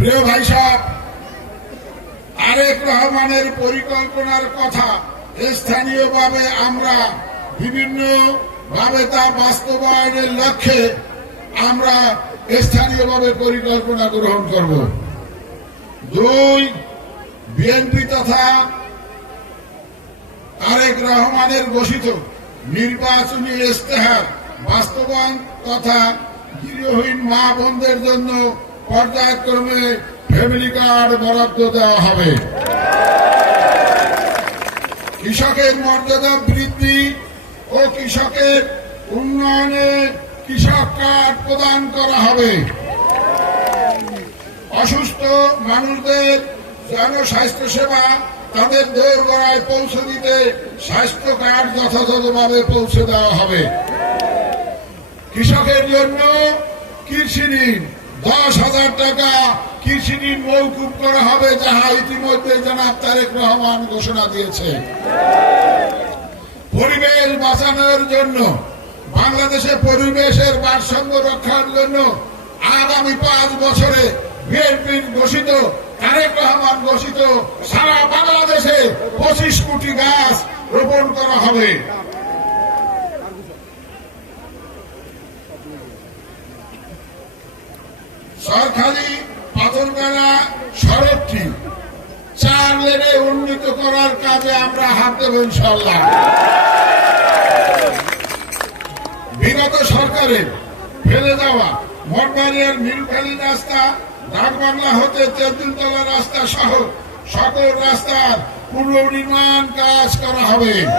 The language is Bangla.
প্রিয় ভাই সাহেব, তারেক রহমানের পরিকল্পনার কথা স্থানীয়ভাবে আমরা বিভিন্ন ভাবে তা বাস্তবায়নের লক্ষ্যে আমরা স্থানীয়ভাবে পরিকল্পনা গ্রহণ করব। 2, বিএনপি তথা তারেক রহমানের ঘোষিত নির্বাচনী ইশতেহার বাস্তবায়ন তথা গৃহহীন মা বোনদের জন্য পর্যায়ক্রমে ফ্যামিলি কার্ড বরাদ্দ দেওয়া হবে। কৃষকের মর্যাদা বৃদ্ধি ও কৃষকের উন্নয়নে কৃষক কার্ড প্রদান করা হবে। অসুস্থ মানুষদের জনস্বাস্থ্য সেবা তাদের দোরগোড়ায় পৌঁছে দিতে স্বাস্থ্য কার্ড যথাযথভাবে পৌঁছে দেওয়া হবে। কৃষকের জন্য কৃষি ঋণ 10,000 টাকা কৃষি ঋণ মওকুফ করা হবে, যাহা ইতিমধ্যে জনাব তারেক রহমান ঘোষণা দিয়েছে। পরিবেশ বাঁচানোর জন্য বাংলাদেশে পরিবেশের ভারসাম্য রক্ষার জন্য আগামী 5 বছরে বিএনপির ঘোষিত তারেক রহমান ঘোষিত সারা বাংলাদেশে 25 কোটি গাছ রোপণ করা হবে। সরকারি পাথরগাড়া সড়কটি 4 লেনে উন্নীত করার কাজে আমরা হাত দেব ইনশাআল্লাহ। বিগত সরকারের ফেলে যাওয়া মঠবাড়িয়ার মিলখালী রাস্তা, ডাকবাংলা হতে তেঁতুলতলা রাস্তা সহ সকল রাস্তার পুনর্নির্মাণ কাজ করা হবে।